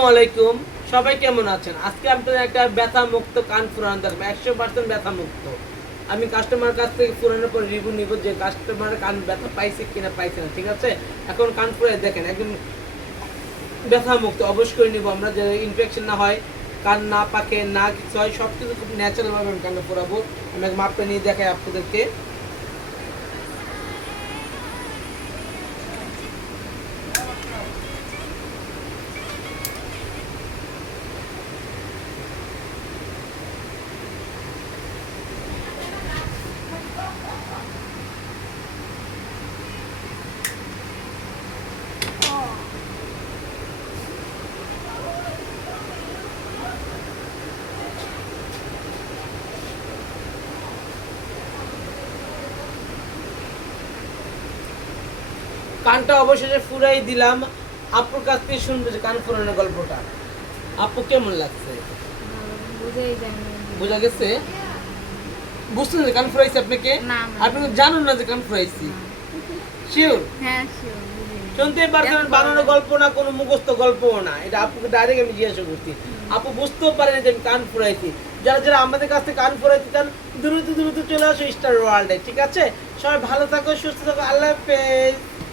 আসসালামু আলাইকুম, সবাই কেমন আছেন? আজকে আপনাদের একটা ব্যথা মুক্ত কান ফুরানো থাকবে, 100% ব্যথা মুক্ত। আমি কাস্টমার কাছ থেকে ফুরানোর পর রিভিউ নিব যে কাস্টমার কান ব্যথা পাইছে কিনা পাইছে না, ঠিক আছে? এখন কান ফুরাই দেখেন একদম ব্যথা মুক্ত অবশ্যই নিব আমরা, যে ইনফেকশন না হয়, কান না পাকে, না কিছু হয়, সব কিছু খুব ন্যাচারাল ভাবে আমি কানটা ফুরাবো। আমি এক মাপটা নিয়ে দেখাই আপনাদেরকে। কানটা অবশেষে ফুরাই দিলাম। আপুর কাছ থেকে শুনবো যে কান ফুরানোর গল্পটা। আপু কেমন লাগছে? বোঝা গেছে? বুঝছেন যে কান ফুরাইছে আপনাকে? আপনি তো জানেন না যে কান ফুরাইছি। শিওর? হ্যাঁ শিওর। শুনতে পারছেন, বানানো গল্প না, কোনো মুখস্থ গল্পও না। এটা আপুকে ডাইরেক্ট আমি জিজ্ঞাসা করছি। আপু বুঝতেও পারেন যে আমি কান ফুরাইছি। যারা যারা আমাদের কাছ থেকে কান ফুরাইতে চান, দ্রুত দ্রুত চলে আসো স্টার ওয়ার্ল্ডে, ঠিক আছে? সবাই ভালো থাকো, সুস্থ থাকো, আল্লাহ হাফেজ।